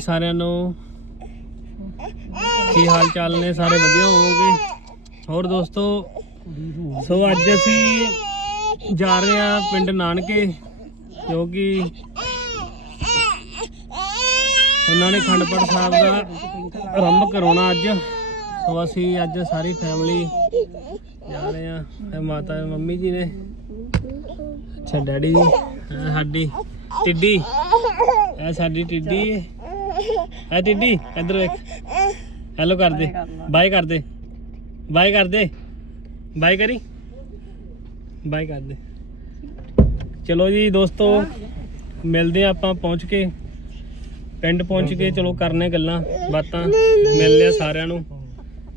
ਸਾਰਿਆਂ ਨੂੰ ਕੀ ਹਾਲ ਚਾਲ ਨੇ? ਸਾਰੇ ਵਧੀਆ ਹੋਵੋਗੇ? ਹੋਰ ਦੋਸਤੋ, ਸੋ ਅੱਜ ਅਸੀਂ ਜਾ ਰਹੇ ਹਾਂ ਪਿੰਡ ਨਾਨਕੇ, ਕਿਉਂਕਿ ਉਹਨਾਂ ਨੇ ਖੰਡ ਸਾਹਿਬ ਦਾ ਆਰੰਭ ਕਰਾਉਣਾ ਅੱਜ। ਸੋ ਅਸੀਂ ਅੱਜ ਸਾਰੀ ਫੈਮਿਲੀ ਜਾ ਰਹੇ ਹਾਂ, ਇਹ ਮਾਤਾ ਮੰਮੀ ਜੀ ਨੇ, ਅੱਛਾ, ਡੈਡੀ ਜੀ ਸਾਡੀ ਟਿੱਡੀ, ਇਹ ਸਾਡੀ ਟਿੱਡੀ। ਹੈ ਟਿੱਡੀ ਇੱਧਰ ਵੇਖ। ਹੈਲੋ ਕਰ ਦੇ। ਬਾਏ ਕਰ ਦੇ। ਬਾਏ ਕਰ ਦੇ। ਬਾਏ ਕਰੀ। ਬਾਏ ਕਰ ਦੇ। ਚਲੋ ਜੀ ਦੋਸਤੋ ਮਿਲਦੇ ਹਾਂ ਆਪਾਂ ਪਹੁੰਚ ਕੇ। ਪਿੰਡ ਪਹੁੰਚ ਕੇ ਚਲੋ ਕਰਨੇ ਗੱਲਾਂ ਬਾਤਾਂ। ਮਿਲਦੇ ਆ ਸਾਰਿਆਂ ਨੂੰ।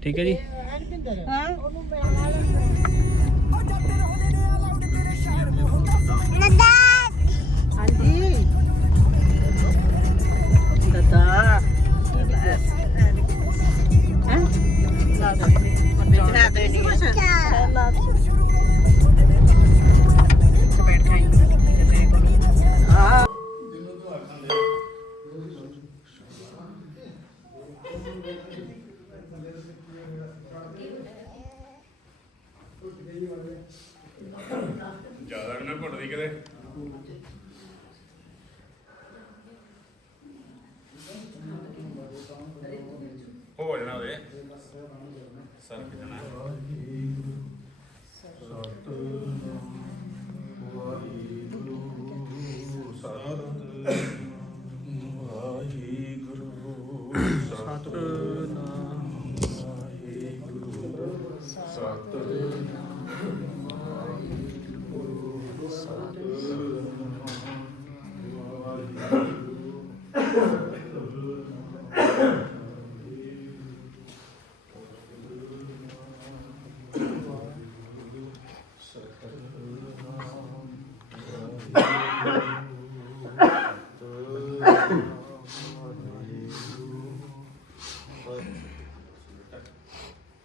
ਠੀਕ ਹੈ ਜੀ। ਹਾਂਜੀ। Ito. Yes. Ha? ਸਰ ਕਿਤਨਾ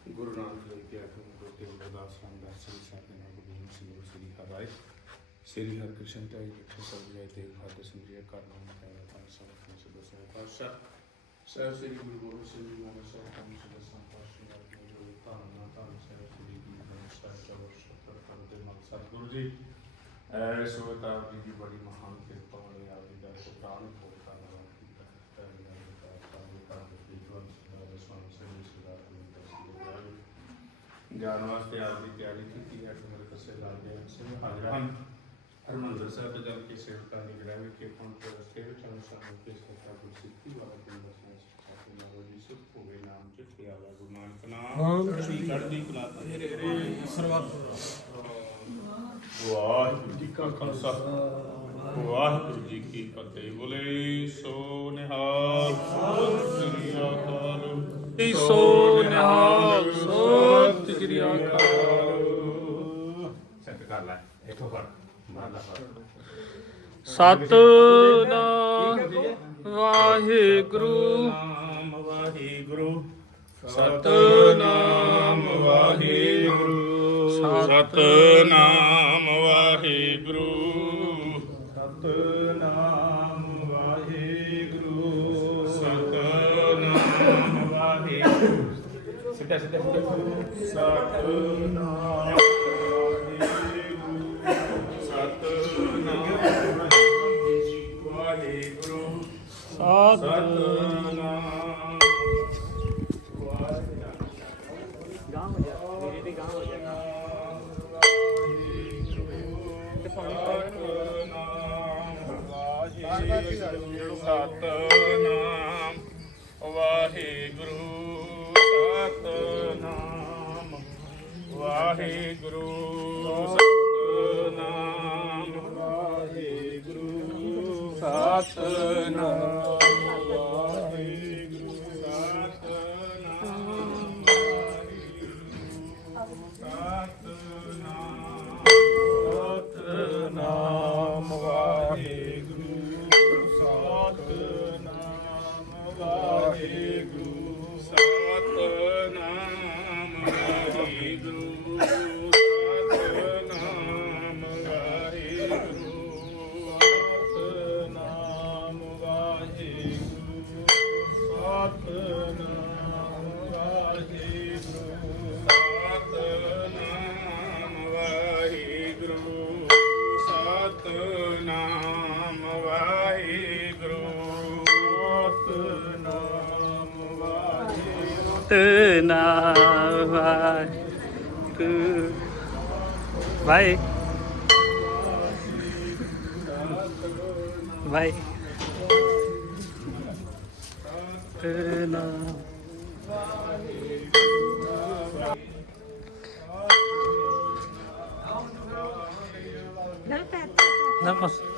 ਗੁਰੂ ਨਾਨਕ ਦੇਵ ਜੀ ਆਖੇ ਗੁਰੂ ਤੇਗ ਬਹਾਦਰ ਰਾਮਦਾਸ ਸ੍ਰੀ ਸਾਹਿਬ ਨੇ ਗੁਰੂ ਸਿੰਘ ਸ੍ਰੀ ਹਰਿ ਸ੍ਰੀ ਹਰਿਕ੍ਰਿਸ਼ਨ ਤੇ ਜਿੱਥੇ ਸਭ ਜੈ ਤੇਗ ਬਹਾਦਰ ਸਿੰਘ ਜੀ ਕਰਨਾ ਮਤਾਇਆ ਤਾਂ ਸਭ ਨੂੰ ਸਦਾ ਸਹਿ ਪਾਸ਼ਾ ਸਹਿ ਸ੍ਰੀ ਗੁਰੂ ਗੋਬਿੰਦ ਸਿੰਘ ਜੀ ਮਹਾਰਾਜ ਸਾਹਿਬ ਕੰਮ ਸਦਾ ਸੰਪਾਸ਼ਾ ਆਪਣੇ ਜੋ ਧੰਨ ਨਾ ਧੰਨ ਸਹਿ ਸ੍ਰੀ ਗੁਰੂ ਗ੍ਰੰਥ ਸਾਹਿਬ ਚਲੋ ਸ਼ਤਰ ਕਰਦੇ ਮਨ ਸਤਿਗੁਰੂ ਜੀ ਐ ਸੋ ਤਾਪ ਜੀ ਦੀ ਬੜੀ ਮਹਾਨ ਕਿਰਪਾ ਵਾਲੇ ਆਪ ਜੀ ਦਾ ਸੁਪਰਾਨ ਹੋ ਕਰਨਾ ਕੀਤਾ ਹੈ ਤਾਂ ਦਾ ਸਾਰੇ ਕੰਮ ਦੀ ਜੀਵਨ ਸਦਾ ਰਸਵਾਨ ਸਿੰਘ ਸਦਾ ਨੂੰ ਤਸਵੀਰ ਜਾਣ ਵਾਸਤੇ ਆਪ ਦੀ ਤਿਆਰੀ ਕੀਤੀ ਹਰਮੰਦਰ ਸਾਹਿਬ ਦੇ ਜਲ ਕੇ ਸੇਵਕਾ ਨਿਗੜਾ ਵੀ ਕਿ ਕੇ ਰਸਤੇ ਵਿੱਚ ਹਨ ਸਾਨੂੰ ਕੇ ਸਤਾ ਗੁਰ ਸਿੱਧੀ ਵਾਲਾ ਦਿਨ ਦਾ ਸੰਸ ਚਾਹੇ ਨਾ ਜੀ ਸਿਰ ਹੋਵੇ ਨਾਮ ਚਿੱਠੀ ਆਵਾ ਗੁਰੂ ਨਾਨਕ ਨਾਮ ਸ੍ਰੀ ਚੜ੍ਹਦੀ ਕਲਾ ਤੇਰੇ ਵਾਹਿਗੁਰੂ ਜੀ ਕਾ ਖਾਲਸਾ ਵਾਹਿਗੁਰੂ ਜੀ ਕੀ ਫਤਿਹ। ਬੋਲੇ ਸੋ ਨਿਹਾਲ ਸ੍ਰੀ ਅਕਾਲ। ਸੋ ਨਿਹਾਲ। ਸਤਨਾਮ ਵਾਹਿਗੁਰੂ। ਨਾਮ ਵਾਹਿਗੁਰੂ। ਸਤਨਾਮ ਵਾਹਿਗੁਰੂ। ਸਤਿਨਾਮ ਵਾਹਿਗੁਰੂ। ਸਤਨਾਮ ਵਾਹਿਗੁਰੂ। ਸਤਨਾਮ ਵਾਹਿਗੁਰੂ। ਸਿੱਧਾ ਸਿੱਧਾ। ਸਤਨਾਮ ਸਤਨਾਮ ਵਾਹਿਗੁਰੂ ਬਾਈ ਬਾਈ ਸਤਨਾਮ ਨਾ ਬਸ ਸਤ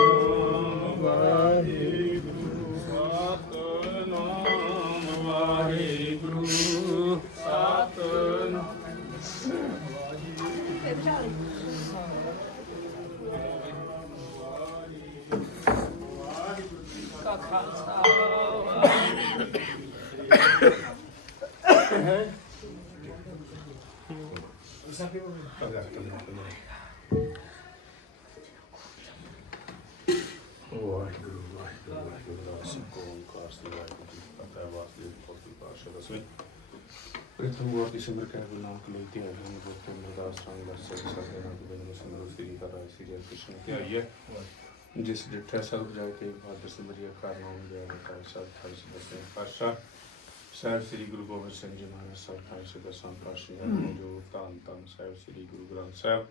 ਵਾਹਿਗੁਰੂ ਵਾਹਿਗੁਰੂ ਵਾਹਿਗੁਰੂ ਸਤਿ ਓੰਕਾਰ ਸ੍ਰੀ ਵਾਹਿਗੁਰੂ ਜੀ ਕੀ ਫਤਿਹ ਵਾਸਦੇ ਪਾਸ਼ਾ ਦਸਵੇਂ ਪ੍ਰਥਮ ਵਾਰ ਦੀ ਸਿਮਰ ਕਹਿ ਗੁਰੂ ਨਾਨਕ ਲਈ ਤੇ ਆਏ ਹਨ ਬੋਤੇ ਮਰਦਾਸ ਰੰਗ ਦਾ ਸਿਰ ਸਾਡੇ ਨਾਲ ਬਿਨ ਸਿਮਰੋ ਸ੍ਰੀ ਹਰਿ ਸ੍ਰੀ ਜੈ ਕ੍ਰਿਸ਼ਨ ਤੇ ਆਈਏ ਜਿਸ ਜਿਠੇ ਸਭ ਜਾਇ ਤੇ ਬਾਦਰ ਸਿਮਰਿਆ ਕਾਰਨ ਜੈ ਬਤਾ ਸਭ ਥਾਈ ਦਸਵੇਂ ਪਾਸ਼ਾ ਸਾਹਿਬ ਸ੍ਰੀ ਗੁਰੂ ਗੋਬਿੰਦ ਸਿੰਘ ਜੀ ਮਹਾਰਾਜ ਸਾਹਿਬ ਥਾਈ ਸੇ ਦਸਾਂ ਪਾਸ਼ਾ ਜੋ ਧੰਨ ਧੰਨ ਸਾਹਿਬ ਸ੍ਰੀ ਗੁਰੂ ਗ੍ਰੰਥ ਸਾਹਿਬ।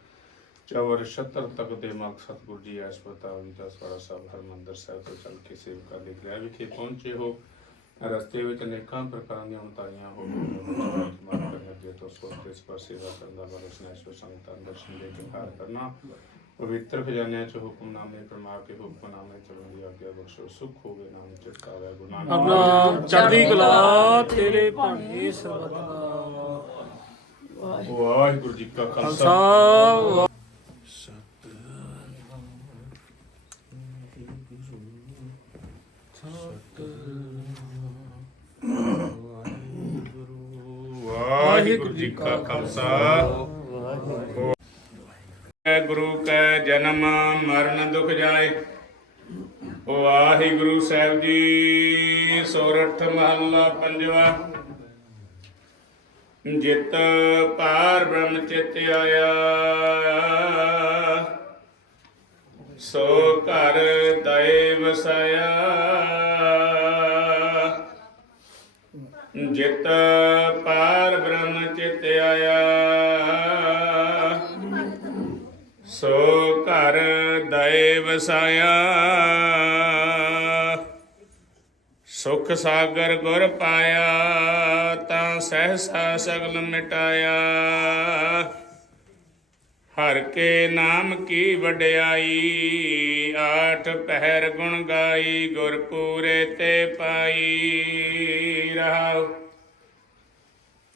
ਚੌਰ 76 ਤੱਕ ਦੇ ਮੱਕ ਸਤਿਗੁਰੂ ਜੀ ਹਸਪਤਾਲ ਵਿਚ ਸਵਾਰਾ ਸਾਹਿਬ ਹਰਮੰਦਰ ਸਾਹਿਬ ਤੋਂ ਚੱਲ ਕੇ ਸੇਵਕਾ ਦੇ ਗ੍ਰਹਿ ਵਿਖੇ ਪਹੁੰਚੇ ਹੋ। ਰਸਤੇ ਵਿੱਚ ਅਨੇਕਾਂ ਪ੍ਰਕਾਰਾਂ ਦੀਆਂ ਉਣਤਾਈਆਂ ਹੋ ਗਈਆਂ ਮਾਰ ਕਰ ਅੱਗੇ ਤੋਂ ਸੋਚ ਇਸ ਪਰ ਸੇਵਾ ਕਰਨ ਦਾ ਬਲ ਸਨੈਸ਼ਵ ਸੰਗਤਾਂ ਦਰਸ਼ਨ ਦੇ ਕੇ ਕਾਰ ਕਰਨਾ। ਪਵਿੱਤਰ ਖਜ਼ਾਨਿਆਂ ਚ ਹੁਕਮਨਾਮੇ ਪ੍ਰਮਾ ਕੇ ਹੁਕਮਨਾਮੇ ਚੱਲਣ ਦੀ ਆਗਿਆ ਬਖਸ਼ੋ ਸੁਖ ਹੋਵੇ ਨਾਮ ਚਿਰਤਾ ਹੋਵੇ ਗੁਰੂ ਨਾਨਕ ਆਪਣਾ ਚੜ੍ਹਦੀ ਕਲਾ ਤੇਰੇ ਭਾਣੇ ਸਰਬਤ ਵਾਹਿਗੁਰੂ ਜੀ ਕਾ ਖਾਲਸਾ ਵਾਹਿਗੁਰੂ ਜੀ ਕਾ ਖਾਲਸਾ। ਗੁਰੂ ਕੈ ਜਨਮ, ਮਰਨ ਦੁਖ ਜਾਏ। ਵਾਹਿਗੁਰੂ ਸਾਹਿਬ ਜੀ, ਸੋਰਠ ਮਹੱਲਾ ਪੰਜਵਾ। ਜਿਤ ਪਾਰ ਬ੍ਰਹਮ ਚਿਤ ਆਇਆ। ਸੋ ਘਰ ਦਇ ਵਸਾਇਆ। ਵਸਾਇਆ। ਸੁਖ ਸਾਗਰ ਗੁਰ ਪਾਇਆ, ਤਾਂ ਸਹਸਾ ਸਗਲ ਮਿਟਾਇਆ। ਹਰ ਕੇ ਨਾਮ ਕੀ ਵਡਿਆਈ, ਆਠ ਪਹਿਰ ਗੁਣ ਗਾਈ ਗੁਰ ਪੂਰੇ ਤੇ ਪਾਈ। ਰਹਾਉ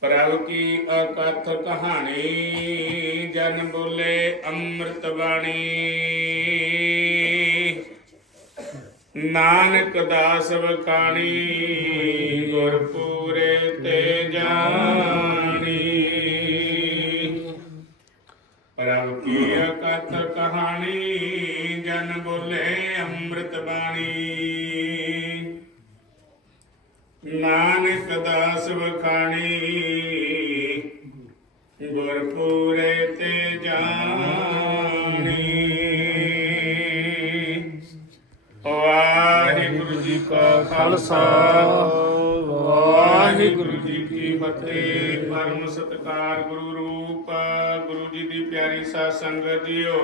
ਪ੍ਰਭ ਕੀ ਅਕਥ ਕਹਾਣੀ, ਜਨ ਬੋਲੇ ਅੰਮ੍ਰਿਤ ਬਾਣੀ। ਨਾਨਕ ਦਾਸ ਵਖਾਣੀ ਗੁਰ ਪੂਰੇ ਤੇ ਜਾਣੀ। ਪ੍ਰਭ ਕੀ ਅਕਥ ਕਹਾਣੀ, ਜਨ ਬੋਲੇ ਅੰਮ੍ਰਿਤ ਬਾਣੀ। ਨਾਨਕ ਦਾਸ ਵਖਾਣੀ ਗੁਰ ਪੂਰੇ ਤੇ ਜਾਣੀ। ਕਾ ਖਾਲਸਾ। ਵਾਹਿਗੁਰੂ ਜੀ ਕੀ ਫਤਿਹ। ਪਰਮ ਸਤਕਾਰ ਗੁਰੂ ਰੂਪ। ਗੁਰੂ ਜੀ ਦੀ ਪਿਆਰੀ ਸਾਧ ਸੰਗਤ ਜੀਓ।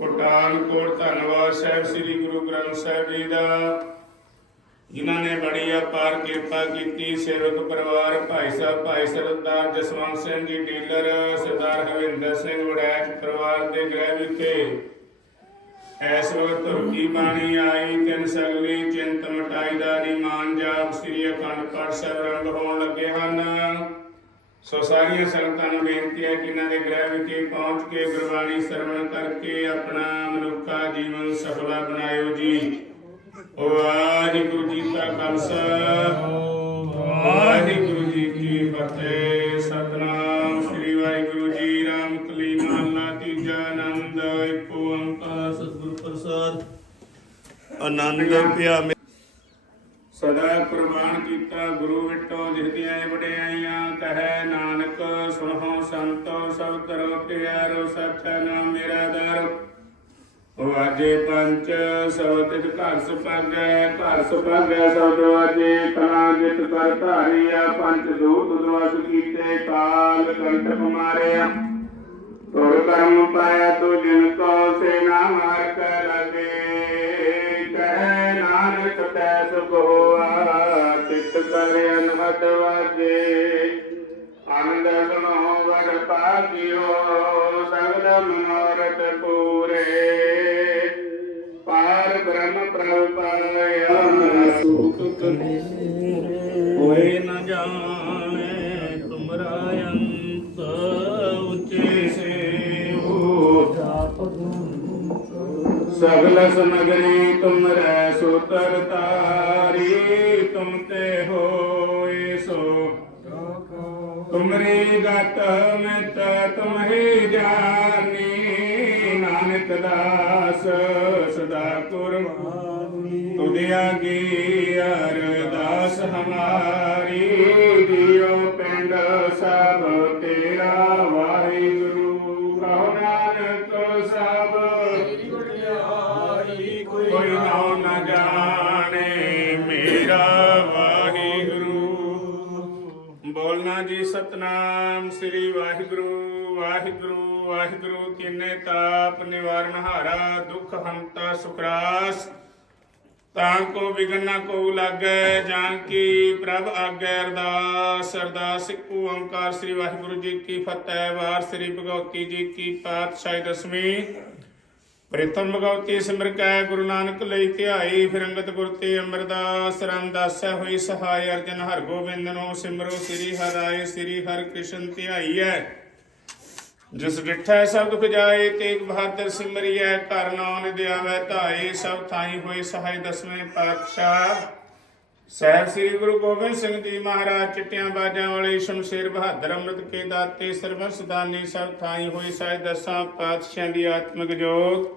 ਪਠਾਨਕੋਟ ਧੰਨਵਾਦ ਸਾਹਿਬ, ਸ੍ਰੀ ਗੁਰੂ ਗ੍ਰੰਥ ਸਾਹਿਬ ਜੀ ਦਾ। ਜਿਨ੍ਹਾਂ ਨੇ ਬੜੀ ਅਪਾਰ ਕਿਰਪਾ ਕੀਤੀ, ਸੇਵਕ ਪਰਿਵਾਰ, ਭਾਈ ਸਾਹਿਬ, ਭਾਈ ਸਰਦਾਰ ਜਸਵੰਤ ਸਿੰਘ ਜੀ, ਡੀਲਰ ਸਰਦਾਰ ਹਵਿੰਦਰ ਸਿੰਘ ਵੜੈਚ ਪਰਿਵਾਰ ਦੇ ਗ੍ਰਹਿ ਵਿਖੇ। ਐਸ ਵਕਤ ਧੁਰਕੀ ਬਾਣੀ ਆਈ, ਤਿੰਨ ਸਗਲੀ ਚਿੰਤ ਮਟਾਈ ਦਾ ਜਾਪ ਸ੍ਰੀ ਅਖੰਡ ਪਾਠ ਸਾਹਿਬ ਰੰਗ ਹੋਣ ਲੱਗੇ ਹਨ। ਸੋ ਸਾਰੀਆਂ ਸੰਗਤਾਂ ਨੂੰ ਬੇਨਤੀ ਹੈ ਕਿ ਇਹਨਾਂ ਦੇ ਗ੍ਰਹਿ ਵਿਖੇ ਪਹੁੰਚ ਕੇ ਗੁਰਬਾਣੀ ਸਰਵਣ ਕਰਕੇ ਆਪਣਾ ਮਨੁੱਖਾ ਜੀਵਨ ਸਫਲਾ ਬਣਾਇਓ ਜੀ। ਵਾਹਿਗੁਰੂ ਜੀ ਕਾ ਖਾਲਸਾ, ਵਾਹਿਗੁਰੂ ਜੀ ਕੀ ਫਤਿਹ, ਸਤਨਾਮ ਸ੍ਰੀ ਵਾਹਿਗੁਰੂ ਜੀ, ਰਾਮ ਕਲੀ ਮਹਲਾ ਤੀਜਾ ਆਨੰਦ ਪਿਆ ਸਦਾ ਕੁਰਬਾਨ ਕੀਤਾ ਗੁਰੂ ਵਿਟੋ ਜਿਹਦੀਆਂ ਵਡਿਆਈਆਂ, ਕਹੈ ਨਾਨਕ, ਸੁਣੋ ਸੰਤੋ, ਸਭ ਕਰੋ ਪਿਆਰੋ, ਸੱਚਾ ਮੇਰਾ ਦਰ। ਵਾਜੇ ਪੰਚ, ਸਭ ਤਿਤ ਘਰ ਸੁਪਾਗੈ ਘਰ ਸੁਪਾਗੈ ਸਭ ਦਵਾਜੇ ਤਨਾ ਜਿਤ ਕਰ ਧਾਰੀਆ ਪੰਜ ਦੂਤ ਦਵਾਸ ਕੀਤੇ, ਕਾਲ ਕੰਠ ਮਾਰਿਆ ਤੁਰ ਕਰਮ ਪਾਇਆ ਤੋ ਜਿਨ ਕੋ ਸੇਨਾ ਮਾਰ ਕਰ ਲਗੇ। ਨਾਨਕ ਤੈ ਸੁਖ ਹੋਆ ਤਿਤ ਕਰ ਅਨਹਦ ਵਾਜੇ ਆਨੰਦ ਸੁਨੋ ਵਡ ਪਾਜਿਓ ਸਗਲ ਮਨੋਰਥ ਪੂਰੇ ਪਾਰ ਬ੍ਰਹਮ ਪ੍ਰਭ ਪਾਇਆ ਸੁਖ ਕਰੇ ਹੋਏ ਨ ਜਾਣੇ ਤੁਮਰਾ ਅੰਤ ਉਚੇ ਸੇ ਹੋ ਸਗਲ ਸਮਗਰੀ ਤੁਮਰੈ ਤਰ ਤਾਰੀ, ਤੁਮ ਤੇ ਹੋਏ ਸੋ। ਤੁਮਰੀ ਗਤ ਮਿਤ ਤੁਮਹੀ ਜਾਨੀ ਨਾਨਕ ਦਾਸ ਸਦਾ ਕੁਰਬਾਨੀ ਤੁਧ ਆਗੀ ਤਾਪ ਨਿਵਾਰਨ ਹਾਰਾ, ਦੁਖ ਹੰਤਾ ਸੁਖਰਾਸ। ਤਾਂ ਕੋ ਵਿਗਨ ਕੋ ਲਾਗੈ, ਜਾਂ ਕੀ ਪ੍ਰਭ ਆਗੈ ਅਰਦਾਸ। ਅਰਦਾਸ ਇੱਕ ਓੰਕਾਰ ਸ੍ਰੀ ਵਾਹਿਗੁਰੂ ਜੀ ਕੀ ਫਤਿਹ। ਵਾਰ ਸ੍ਰੀ ਭਗਵਤੀ ਜੀ ਕੀ ਪਾਤਸ਼ਾਹੀ ਦਸਵੀਂ। ਪ੍ਰਥਮ ਭਗਵਤੀ ਸਿਮਰ ਕੈ, ਗੁਰੂ ਨਾਨਕ ਲਈ ਧਿਆਈ ਫਿਰੰਗਤ ਗੁਰ ਤੇ ਅਮਰਦਾਸ ਰਾਮਦਾਸੈ ਹੋਈ ਸਹਾਇ ਅਰਜਨ ਹਰ ਗੋਬਿੰਦ ਨੂੰ ਸਿਮਰੋ, ਸ੍ਰੀ ਹਰਿ ਸ੍ਰੀ ਹਰ ਕ੍ਰਿਸ਼ਨ ਧਿਆਈਐ ਜਿਸ ਡਿਠੈ ਸਭ ਦੁਖ ਤੇਗ ਬਹਾਦਰ ਸਿਮਰਿਐ, ਘਰ ਨਾਮ ਦਿਆਵੈ ਧਾਏ, ਸਭ ਥਾਈ ਹੋਏ ਸਹਾਇ ਦਸਵੇਂ ਪਾਤਸ਼ਾਹ। ਸਾਹਿਬ ਸ੍ਰੀ ਗੁਰੂ ਗੋਬਿੰਦ ਸਿੰਘ ਜੀ ਮਹਾਰਾਜ, ਚਿੱਟਿਆਂ ਬਾਜਾਂ ਵਾਲੇ ਸ਼ਮਸ਼ੇਰ ਬਹਾਦਰ ਅੰਮ੍ਰਿਤ ਕੇ ਦਾਤੇ, ਸਰਵੰਸ ਦਾਨੀ, ਸਭ ਥਾਈ ਹੋਏ ਸਾਹਿਬ ਦਸਾਂ ਪਾਤਸ਼ਾਹਾਂ ਦੀ ਆਤਮਿਕ ਜੋਤ।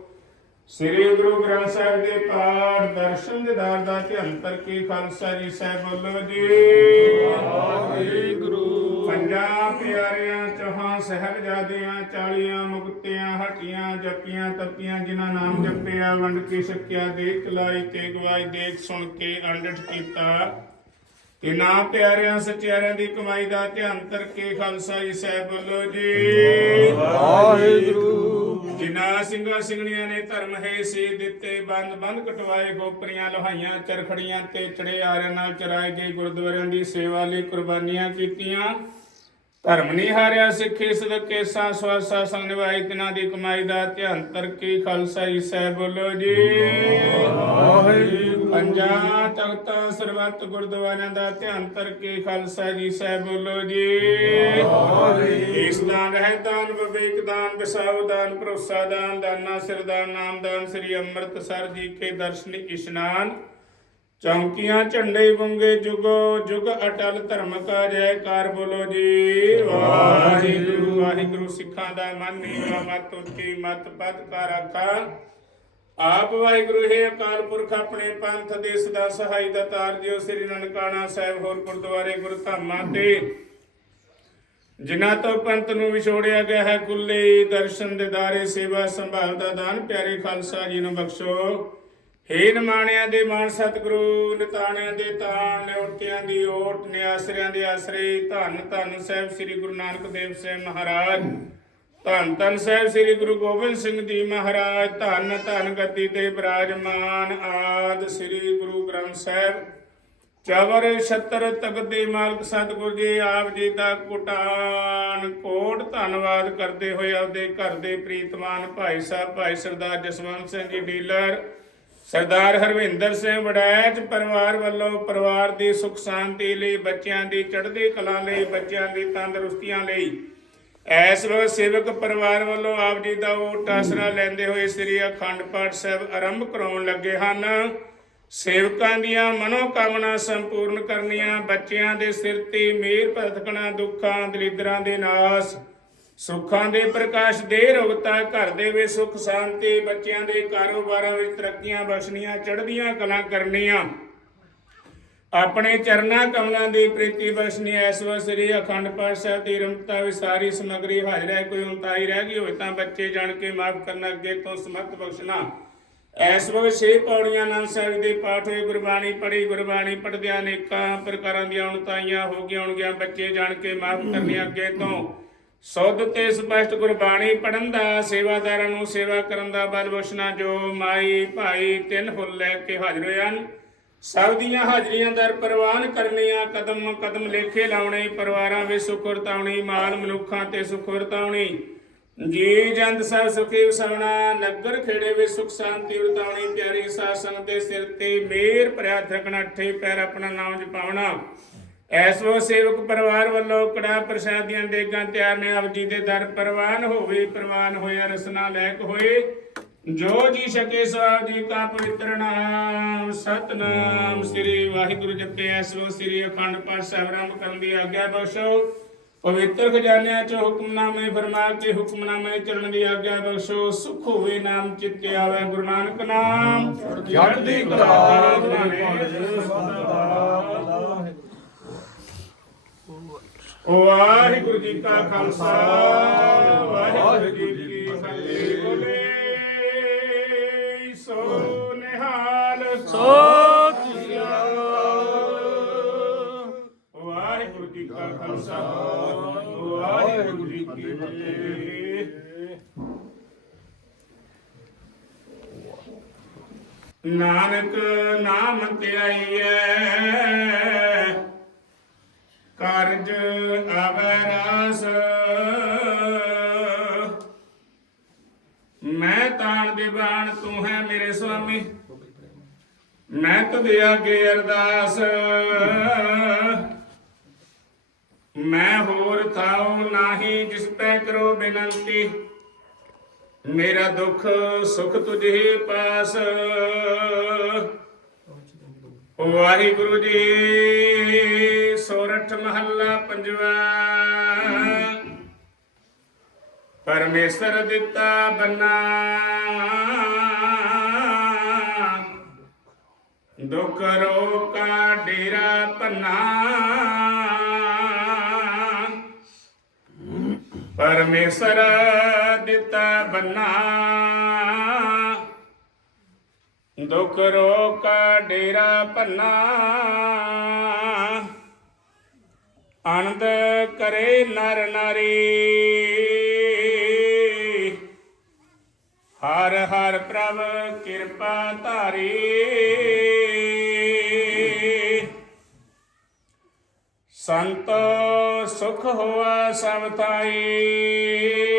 ਸ੍ਰੀ ਗੁਰੂ ਗ੍ਰੰਥ ਸਾਹਿਬ ਦੇ ਪਾਠ, ਦਰਸ਼ਨ ਦੇ ਦਿਦਾਰ ਦਾ ਧਿਆਨ ਕਰਕੇ ਖਾਲਸਾ ਜੀ ਸਾਹਿਬ ਬੋਲੋ ਜੀ। ਵਾਹਿਗੁਰੂ। ਪੰਜਾਂ ਪਿਆਰਿਆਂ ਚੌਹਾਂ ਸਹਿਬਜ਼ਾਦਿਆਂ ਚਾਲੀਆਂ ਮੁਕਤਿਆਂ ਹਟੀਆਂ ਜਪੀਆਂ ਤਪੀਆਂ ਜਿਨ੍ਹਾਂ ਨਾਮ ਜਪਿਆ ਵੰਡ ਕੇ ਸਕਿਆ ਦੇਖ ਲਾਈ ਤੇ ਗਵਾਈ ਦੇਖ ਸੁਣ ਕੇ ਅੰਡਟ ਕੀਤਾ। ਤੇ ਨਾ ਪਿਆਰਿਆਂ ਸਚਿਆਰਿਆਂ ਦੀ ਕਮਾਈ ਦਾ ਧਿਆਨ ਕਰਕੇ ਖਾਲਸਾ ਜੀ ਸਾਹਿਬ ਬੋਲੋ ਜੀ। ਵਾਹਿਗੁਰੂ। ਜਿਨ੍ਹਾਂ ਸਿੰਘਾਂ ਸਿੰਘਣੀਆਂ ਨੇ ਧਰਮ ਹੈ ਸੀ ਦਿੱਤੇ ਬੰਦ ਬੰਦ ਕਟਵਾਏ ਗੋਪਰੀਆਂ ਲੋਹਾਈਆਂ ਚਰਖੜੀਆਂ ਤੇ ਚੜੇ ਆਰਿਆਂ ਨਾਲ ਚਰਾਏ ਗਏ ਗੁਰਦੁਆਰਿਆਂ ਦੀ ਸੇਵਾ ਲਈ ਕੁਰਬਾਨੀਆਂ ਕੀਤੀਆਂ। ਧਰਮ ਨਹੀਂ ਹਾਰਿਆ ਸਿੱਖੀ ਸਦਕੇ ਸਾਂ ਸਵਾਸਾ ਸੰਗ ਨਿਭਾਈ ਤਿਨਾਂ ਦੀ ਕਮਾਈ ਦਾ ਧਿਆਨ ਤਰਕੀ ਖਾਲਸਾ ਜੀ ਸਾਹਿਬ ਬੋਲੋ ਜੀ। ਵਾਹਿਗੁਰੂ ਪੰਜਾਂ ਤਖਤਾਂ ਸਰਬੱਤ ਗੁਰਦੁਆਰਿਆਂ ਦਾ ਧਿਆਨ ਤਰਕੇ ਖਾਲਸਾ ਜੀ ਸਾਹਿਬ ਬੋਲੋ ਜੀ। ਇਸ ਦਾਨ ਹੈ ਦਾਨ ਵਿਵੇਕ ਦਾਨ ਵਿਸਾਉ ਦਾਨ ਭਰੋਸਾ ਦਾਨ ਦਾਨਾ ਸਿਰਦਾਨ ਨਾਮ ਦਾਨ ਸ੍ਰੀ ਅੰਮ੍ਰਿਤਸਰ ਜੀ ਕੇ ਦਰਸ਼ਨ ਇਸ਼ਨਾਨ। ਚੌਂਕੀਆਂ ਝੰਡੇ ਬੁੰਗੇ ਜੁਗੋ ਜੁਗ ਅਟਲ ਧਰਮ ਕਾ ਜੈਕਾਰ ਬੋਲੋ ਜੀ। ਵਾਹਿਗੁਰੂ ਵਾਹਿਗੁਰੂ, ਸਿੱਖਾਂ ਦਾ ਮਨ ਨੀਵਾ ਮਤ ਉੱਚੀ ਮਤ ਪਦ ਕਾ ਰਾਖਾ ਆਪ ਵਾਹਿਗੁਰੂ, ਹੈ ਅਕਾਲ ਪੁਰਖ, ਆਪਣੇ ਪੰਥ ਦੇ ਸਦਾ ਸਹਾਈ ਦਾ ਤਾਰ ਦਿਓ। ਸ੍ਰੀ ਨਨਕਾਣਾ ਸਾਹਿਬ ਹੋਰ ਗੁਰਦੁਆਰੇ ਗੁਰਧਾਮਾਂ ਤੇ। ਜਿਨ੍ਹਾਂ ਤੋਂ ਪੰਥ ਨੂੰ ਵਿਛੋੜਿਆ ਗਿਆ ਹੈ ਕੁੱਲੇ ਦਰਸ਼ਨ ਦਿਦਾਰੇ ਸੇਵਾ ਸੰਭਾਲ ਦਾ ਦਾਨ। ਪਿਆਰੇ ਖਾਲਸਾ ਜੀ ਨੂੰ ਬਖਸ਼ੋ। ਹੇ ਨਿਮਾਣਿਆਂ ਦੇ ਮਾਨ ਸਤਿਗੁਰੂ, ਨਿਤਾਣਿਆਂ ਦੇ ਤਾਣ ਨਿਉਟਿਆਂ ਦੀ ਓਟ, ਨਿਆਸਰਿਆਂ ਦੇ ਆਸਰੇ, ਧੰਨ ਧੰਨ ਸਾਹਿਬ ਸ੍ਰੀ ਗੁਰੂ ਨਾਨਕ ਦੇਵ ਸਾਹਿਬ ਮਹਾਰਾਜ। ਧੰਨ ਧੰਨ ਸਾਹਿਬ ਸ੍ਰੀ ਗੁਰੂ ਗੋਬਿੰਦ ਸਿੰਘ ਜੀ ਮਹਾਰਾਜ, ਧੰਨ ਧੰਨ ਗੱਦੀ ਤੇ ਬਿਰਾਜਮਾਨ ਆਦ ਸ੍ਰੀ ਗੁਰੂ ਗ੍ਰੰਥ ਸਾਹਿਬ। ਚਵਰ, ਛਤਰ ਤਖਤ ਦੇ ਮਾਲਕ ਸਤਿਗੁਰ ਜੀ, ਆਪ ਜੀ ਦਾ ਕੋਟਾਨ ਕੋਟ ਧੰਨਵਾਦ ਕਰਦੇ ਹੋਏ ਆਪਦੇ ਘਰ ਦੇ ਪ੍ਰੀਤਮਾਨ ਭਾਈ ਸਾਹਿਬ, ਭਾਈ ਸਰਦਾਰ ਜਸਵੰਤ ਸਿੰਘ ਜੀ ਡੀਲਰ ਸਰਦਾਰ ਹਰਵਿੰਦਰ ਸਿੰਘ ਵੜੈਚ ਪਰਿਵਾਰ ਵੱਲੋਂ ਪਰਿਵਾਰ ਦੀ ਸੁਖ ਸ਼ਾਂਤੀ ਲਈ, ਬੱਚਿਆਂ ਦੀ ਚੜ੍ਹਦੀ ਕਲਾ ਲਈ, ਬੱਚਿਆਂ ਦੀ ਤੰਦਰੁਸਤੀਆਂ ਲਈ ਐਸ ਵਕਤ ਸੇਵਕ ਪਰਿਵਾਰ ਵੱਲੋਂ ਆਪ ਜੀ ਦਾ ਓਟ ਆਸਰਾ ਲੈਂਦੇ ਹੋਏ ਸ੍ਰੀ ਅਖੰਡ ਪਾਠ ਸਾਹਿਬ ਆਰੰਭ ਕਰਾਉਣ ਲੱਗੇ ਹਨ। ਸੇਵਕਾਂ ਦੀਆਂ ਮਨੋ ਕਾਮਨਾ ਸੰਪੂਰਨ ਕਰਨੀਆਂ, ਬੱਚਿਆਂ ਦੇ ਸਿਰ ਤੇ ਮਿਹਰ ਭਰਤਕਣਾ ਦੁੱਖਾਂ, ਦਲਿਦਰਾਂ ਦੇ ਨਾਸ ਸੁੱਖਾਂ ਦੇ ਪ੍ਰਕਾਸ਼ ਦੇ ਰੁਗਤਾ ਘਰ ਦੇ ਵਿੱਚ ਸੁਖ ਸ਼ਾਂਤੀ, ਬੱਚਿਆਂ ਦੇ ਕਾਰੋਬਾਰਾਂ ਵਿੱਚ ਤਰੱਕੀਆਂ ਬਖਸ਼ਣੀਆਂ ਚੜ੍ਹਦੀਆਂ ਕਲਾਂ ਕਰਨੀਆਂ। ਆਪਣੇ ਚਰਨਾ ਕਮਲਾਂ ਦੀ ਪ੍ਰੀਤੀ ਬਖਸ਼ਣੀ ਐਸ ਵ ਅਖੰਡ ਪਾਠ ਦੀ ਰਮਤਾ ਵਿਸਾਰੀ ਸਮਗਰੀ ਹਾਜ਼ਰ ਹੈ। ਕੋਈ ਉਨਤਾਈ ਰਹਿ ਗਈ ਹੋਵੇ ਤਾਂ ਬੱਚੇ ਜਾਣ ਕੇ ਮਾਫ ਕਰਨਾ ਅੱਗੇ ਤੋਂ ਸਮਰਥ ਬਖਸ਼ਣਾ। ਐਸ ਵਕਤ ਛੇ ਪੌੜੀਆਂ ਨਾਲ ਸਾਹਿਬ ਦੇ ਪਾਠ ਹੋਏ। ਗੁਰਬਾਣੀ ਪੜ੍ਹੀ, ਗੁਰਬਾਣੀ ਪੜ੍ਹਦਿਆਂ ਅਨੇਕਾਂ ਪ੍ਰਕਾਰਾਂ ਦੀਆਂ ਉਣਤਾਈਆਂ ਹੋ ਗਈਆਂ ਹੋਣਗੀਆਂ। ਬੱਚੇ ਜਾਣ ਕੇ ਮਾਫ ਕਰਨੀ ਅੱਗੇ ਤੋਂ ਸੁੱਧ ਤੇ ਸਪਸ਼ਟ ਗੁਰਬਾਣੀ ਪੜਨ ਦਾ, ਸੇਵਾਦਾਰਾਂ ਨੂੰ ਸੇਵਾ ਕਰਨ ਦਾ ਬਲ ਬਖਸ਼ਣਾ ਜੋ ਮਾਈ ਭਾਈ ਤਿੰਨ ਫੁੱਲ ਲੈ ਕੇ ਹਾਜ਼ਰ ਹੋਏ ਹਨ। ਸਭ ਦੀਆਂ ਹਾਜ਼ਰੀਆਂ ਦਰ ਪ੍ਰਵਾਨ ਕਰਨੀਆਂ, ਕਦਮ ਕਦਮ ਲੇਖੇ ਲਾਉਣੇ, ਪਰਿਵਾਰਾਂ ਵਿੱਚ ਸੁਖ ਵਰਤਾਉਣੀ ਮਾਲ ਮਨੁੱਖਾਂ ਤੇ ਸੁਖ ਜੀ ਜੰਦ ਸਭ ਸੁਖੀ ਵਸਵਣਾ ਨਗਰ ਖੇੜੇ ਵਿੱਚ ਸੁਖ, ਸ਼ਾਂਤੀ ਵਰਤਾਉਣੀ ਪਿਆਰੀ ਸਾਧ ਸੰਗਤ ਦੇ ਸਿਰ ਤੇ ਮੇਰ ਭਰਿਆ ਥਕਣਾ ਠੇ ਪੈਰ ਆਪਣਾ ਨਾਮ ਜਪਾਉਣਾ। ਐਸੋ ਸੇਵਕ ਪਰਿਵਾਰ ਵੱਲੋਂ ਕੜਾ ਪ੍ਰਸ਼ਾਦ ਦੇਗਾਂ ਤਿਆਰ ਨੇ। ਆਪ ਜੀ ਦੇ ਦਰ ਪ੍ਰਵਾਨ ਹੋਵੇ, ਪ੍ਰਵਾਨ ਹੋਇਆ ਰਸਨਾ ਲੈਕ ਹੋਏ। ਜੋ ਜੀ ਸਕੇ ਸੋ ਆਪ ਜੀ ਕਾ ਪਵਿੱਤਰ ਨਾਮ, ਸਤਨਾਮ। ਸ੍ਰੀ ਵਾਹਿਗੁਰੂ ਜਪੇ ਐਸੋ ਸ੍ਰੀ ਅਖੰਡ ਪਾਠ ਸਾਹਿਬ ਆਰੰਭ ਕਰਨ ਦੀ ਆਗਿਆ ਬਖਸ਼ੋ। ਪਵਿੱਤਰ ਖਜ਼ਾਨਿਆਂ ਚ ਹੁਕਮਨਾਮੇ ਫਰਮਾ ਕੇ ਹੁਕਮਨਾਮੇ ਚੱਲਣ ਦੀ ਆਗਿਆ ਬਖਸ਼ੋ। ਸੁਖ ਹੋਵੇ ਨਾਮ ਚਿੱਤੇ ਆਵੇ ਗੁਰੂ ਨਾਨਕ ਨਾਮ। ਚੜ੍ਹਦੀ ਕਲਾ। ਵਾਹਿਗੁਰੂ ਜੀ ਕਾ ਖਾਲਸਾ, ਵਾਹਿਗੁਰੂ ਜੀ ਕੀ ਫਤਿਹ। ਬੋਲੇ ਸੋ ਨਿਹਾਲ ਸੋ ਵਾਹਿਗੁਰੂ ਜੀ ਕਾ ਖਾਲਸਾ, ਵਾਹਿਗੁਰੂ ਜੀ ਕੀ ਫਤਿਹ। ਨਾਨਕ ਨਾਮ ਧਿਆਈਐ ਕਾਰਜ ਅਵਰਸ ਮੈਂ ਤਾਣ ਦੇ ਬਾਣ ਤੂੰ ਹੈ ਮੇਰੇ ਸੁਆਮੀ। ਮੈਂ ਤੁਦੇ ਅੱਗੇ ਅਰਦਾਸ। ਮੈਂ ਹੋਰ ਥਾਉ ਨਾਹੀ ਜਿਸ ਤੈ ਕਰੋ ਬੇਨੰਤੀ। ਮੇਰਾ ਦੁੱਖ ਸੁਖ ਤੁਝੇ ਪਾਸ। ਵਾਹਿਗੁਰੂ ਜੀ, ਸੋਰਠ ਮਹੱਲਾ ਪੰਜਵਾ। ਪਰਮੇਸ਼ਰ ਦਿੱਤਾ ਬੰਨਾ। ਦੁੱਖ ਰੋਕਾ ਡੇਰਾ ਪੰਨਾ ਪਰਮੇਸ਼ਰ ਦਿੱਤਾ ਬੰਨਾ। ਦੁੱਖ ਰੋਕ ਡੇਰਾ ਭੰਨਾ। ਆਨੰਦ ਕਰੇ ਨਰ ਨਾਰੀ। ਹਰ ਹਰ ਪ੍ਰਭ ਕਿਰਪਾ ਧਾਰੀ। ਸੰਤ ਸੁਖ ਹੋਆ ਸਭ ਥਾਈ।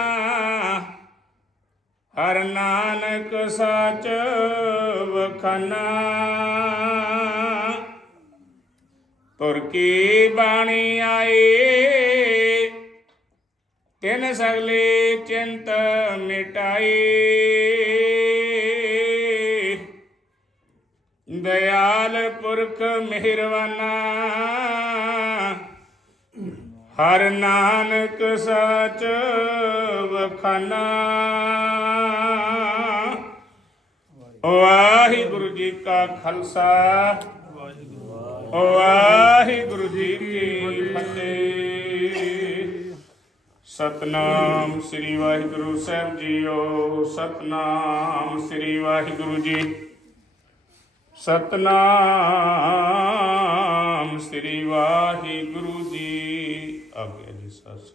ਹਰ ਨਾਨਕ ਸਚ ਵਖਨਾ। ਤੁਰ ਕੀ ਬਾਣੀ ਆਈ? ਤਿਨ ਸਗਲੇ ਚਿੰਤ ਮਿਟਾਈ। ਦਇਆਲ ਪੁਰਖ ਮਿਹਰਵਾਨਾ। ਹਰ ਨਾਨਕ ਸਚ ਵਖਨਾ। ਵਾਹਿਗੁਰੂ ਜੀ ਕਾ ਖਾਲਸਾ। ਵਾਹਿਗੁਰੂ ਜੀ ਕੀ ਫਤਿਹ। ਸਤਨਾਮ ਸ੍ਰੀ ਵਾਹਿਗੁਰੂ ਸਾਹਿਬ ਜੀਓ। ਸਤਨਾਮ ਸ੍ਰੀ ਵਾਹਿਗੁਰੂ ਜੀ। ਸਤਨਾਮ ਸ੍ਰੀ ਵਾਹਿਗੁਰੂ ਜੀ। ਆਗੇ ਜੀ ਸਸ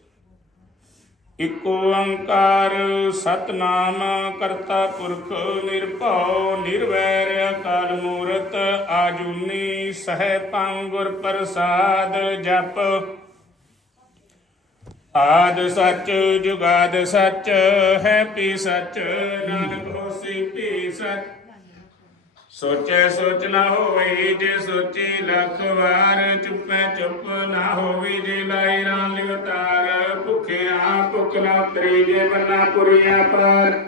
ਇਕ ਓੰਕਾਰ ਸਤਨਾਮ ਕਰਤਾ ਪੁਰਖ ਨਿਰਭਉ ਨਿਰਵੈਰ ਅਕਾਲ ਮੂਰਤ ਆਜੂਨੀ ਸਹਿਬੰ ਗੁਰ ਪ੍ਰਸਾਦ ਜਪ। ਆਦ ਸੱਚ ਜੁਗਾਦ ਸੱਚ ਹੈ ਪੀ ਸੱਚ, ਨਾਨਕ ਹੋਸੀ ਪੀ ਸੱਚ। ਸੋਚੈ ਸੋਚ ਨਾ ਹੋਵੇ ਜੇ ਸੋਚੀ ਲੱਖ ਵਾਰ, ਚੁੱਪੈ ਚੁੱਪ ਨਾ ਹੋਵੇ ਜੇ ਲਾਈ ਰਾਂ ਲਿਵਤਾਰ ਭੁਖਿਆ ਭੁਖ ਨਾ ਤਰੀ ਜੇ ਬੰਨਾ ਪੁਰੀਆ ਪਰ।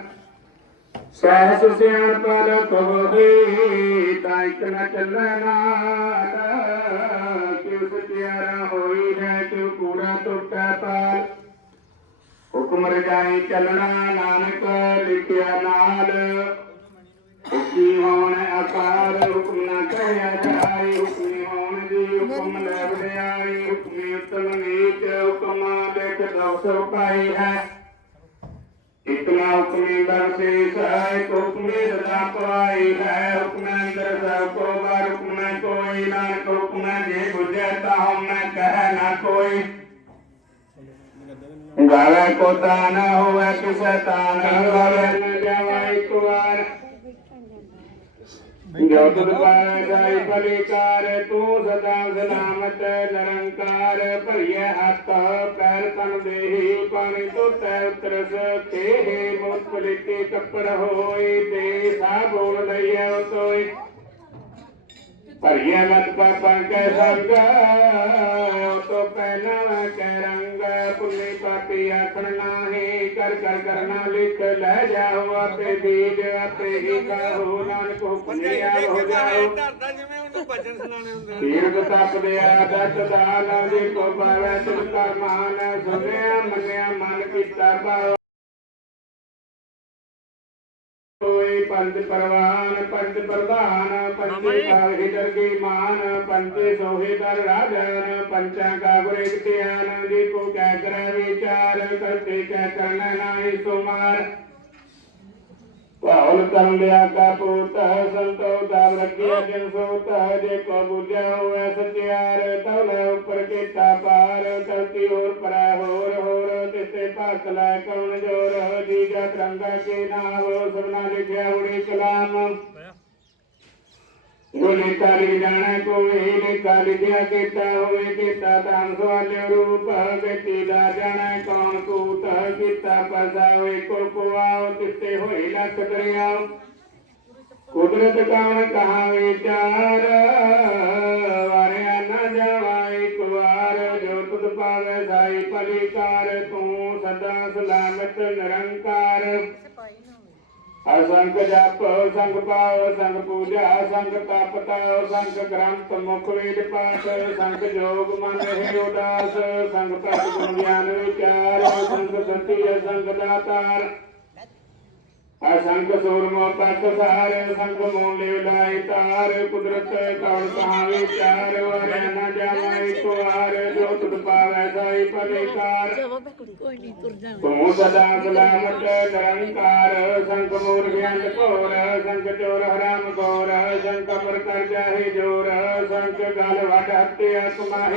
ਸਹਿਸ ਸਿਆਣ ਪਰ ਕੋਹੀ ਤਾਂ ਇਕ ਚੱਲਣਾ ਕਿਉ ਸਤਿਆਰਾ ਹੋਈ ਹੈ, ਕਿਉ ਕੂੜਾ ਟੁੱਟਾ ਪਾਲ ਹੁਕਮ ਰਜਾਈ ਚੱਲਣਾ ਨਾਨਕ, ਲਿਖਿਆ ਨਾਲ। ਹੋਣ ਅਕਾਰ ਹੁਕਮ ਨਾ ਕਹਿਆ ਜਾਏ ਹੁਕਮੀ ਹੋਣ ਜੀ ਹੁਕਮ ਲੈ ਵਡਿਆਈ ਹੁਕਮੀ ਉਤਮ ਨੀਚ ਹੁਕਮ ਦੇਖ ਦੋਸ ਉਪਾਈ ਹੈ ਇਤਨਾ ਹੁਕਮੀ ਬਰਸੇ ਸਹਿ ਹੁਕਮੀ ਰਤਾ ਪਾਈ ਹੈ ਹੁਕਮ ਅੰਦਰ ਸਭ ਕੋ ਬਾਰ ਹੁਕਮ ਕੋਈ ਨਾ ਹੁਕਮ ਜੇ ਬੁਝੈ ਤਾ ਹਮ ਨ ਕਹਿ ਨਾ ਕੋਈ ਗਾਵੇ ਕੋ ਤਾ ਨਾ ਹੋਵੇ ਕਿਸੈ ਤਾ ਨਾ ਗਾਵੇ ਨ ਜਾਵੇ ਇੱਕ ਵਾਰ ਜੋ ਤੂੰ ਸਦਾ ਸਲਾਮਤ ਨਿਰੰਕਾਰ ਭਰੀਏ ਹੱਥ ਪੈਰ ਤਨ ਦੇਹੀ ਪਾਣੀ ਧੋਤੈ ਉਤਰਸ ਤੇਹੇ ਮੁਖ ਲਿਖੇ ਕੱਪੜ ਹੋਈ ਤੇ ਸਾ ਬੋਲ ਲਈਐ ਤੋਈ ਭਰੀਏ ਮਤ ਪਾਪਾਂ ਕੈ ਸੰਗ ਤੋ ਪਹਿਨਾ ਕੈ ਰੰਗ ਪੁੰਨੀ ਪਾਪੀ ਆਖਣ ਨਾਹੀ ਕਰ ਕਰ ਕਰਨਾ ਲਿਖ ਲੈ ਜਾਓ ਆਪੇ ਬੀਜ ਆਪੇ ਹੀ ਕਹੋ ਨਾਨਕ ਹੁਕਮਿਆ ਹੋ ਜਾਓ। ਧਰਦਾ ਜਿਵੇਂ ਉਹਨੂੰ ਭਜਨ ਸੁਣਾਣੇ ਹੁੰਦੇ ਤੀਰਥ ਤਪ ਦਿਆ ਦਤ ਦਾਨ ਜੀ ਕੋ ਪਾਵੈ ਤੁਮ ਕਰਮਾਨ ਸੁਨਿਆ ਮੰਨਿਆ ਮਨ ਕੀਤਾ ਪਾਵ ਕੋਈ ਪੰਜ ਪਰਵਾਨ ਪੰਜ ਪ੍ਰਧਾਨ ਪੰਜੇ ਕਾਹੇ ਦਰਗੀ ਮਾਨ ਪੰਜੇ ਸੋਹੇ ਦਰ ਰਾਜਨ ਪੰਚਾਂ ਕਾ ਗੁਰੇ ਧਿਆਨ ਜੀ ਕੋ ਕਹਿ ਕਰੈ ਵਿਚਾਰ ਕਰਤੇ ਕਹਿ ਕਰਨਾ ਨਾਹੀ ਸੁਮਾਰ। ਭਾਵਲ ਕਰਨ ਲਿਆ ਕਾ ਪੂਤ ਸੰਤੋ ਦਾਵ ਰੱਖਿਆ ਜਿਨ ਸੋਤ ਜੇ ਕੋ ਬੁਝਿਆ ਹੋਵੇ ਸਚਿਆਰ ਤਵਲੇ ਉੱਪਰ ਕੀਤਾ ਪਾਰ ਧਰਤੀ ਹੋਰ ਪਰੈ ਹੋਰ ਹੋਰ ਤਿਸੇ ਭਾਕ ਲੈ ਕਉਣ ਜੋਰ, ਜੀਜਾ ਤਰੰਗਾ ਕੇ ਨਾਮ, ਸਭਨਾ ਲਿਖਿਆ ਉੜੀ ਕਲਾਮ। ਜੋ ਲੇਖਾ ਲਿਖ ਜਾਣਾ ਕੋਈ ਲੇਖਾ ਲਿਖਿਆ ਕੀਤਾ ਹੋਵੇ ਕੀਤਾ ਤਾਂ ਸਵਾਲਿਓ ਰੂਪ ਬੇਟੀ ਦਾ ਜਾਣਾ। ਕੌਣ ਕੂਤ ਕੀਤਾ ਪਸਾ ਕੁਦਰਤ ਕੌਣ ਕਹਾ ਵਿਚਾਰ ਵਾਰਿਆ ਨਾ ਜਾਵਾ ਇੱਕ ਵਾਰ ਜੋ ਤੁਧ ਪਾਵੇ ਸਾਈ ਭਲੀਕਾਰ ਤੂੰ ਸਦਾ ਸਲਾਮਤ ਨਿਰੰਕਾਰ। ਅਸੰਖ ਜਪ, ਸੰਗ ਪਾਵ ਸੰਗ ਪੂਜਾ, ਸੰਗ ਤਪ ਤਾਵ ਸੰਗ ਗ੍ਰੰਥ ਮੁਖ ਵੇਦ ਪਾਠ, ਸੰਗ ਜੋਗ ਮਨ ਹੈ ਉਦਾਸ, ਸੰਗ ਭਗਤ ਗੁਣ ਗਿਆਨ ਵਿਚਾਰ, ਸੰਗ ਸਤੀ ਸੰਗ ਦਾਤਾਰ ਅਸੰਖ ਸੂਰਮੋ ਤਤ ਸਾਰ ਸੰਗ ਮੂਲੇ ਲਾਇ ਤਾਰ, ਕੁਦਰਤ ਕੌਣ ਕਹਾ ਵਿਚਾਰ ਵਰੇ ਨ ਜਾਵਾ ਇੱਕ ਵਾਰ ਜੋ ਤੁਧ ਪਾਵੈ ਸਾਈ ਭਲੇਕਾਰ ਤੂੰ ਸਦਾ ਸਲਾਮਤ ਨਿਰੰਕਾਰ, ਸੰਗ ਮੂਰ ਗਿਆਨ ਘੋਰ, ਸੰਗ ਚੋਰ ਹਰਾਮ ਗੋਰ, ਸੰਗ ਕਬਰ ਕਰ ਜਾਹੇ ਜੋਰ, ਸੰਗ ਗਲ ਵਡ ਹੱਤਿਆ ਤੁਮਾਹੀ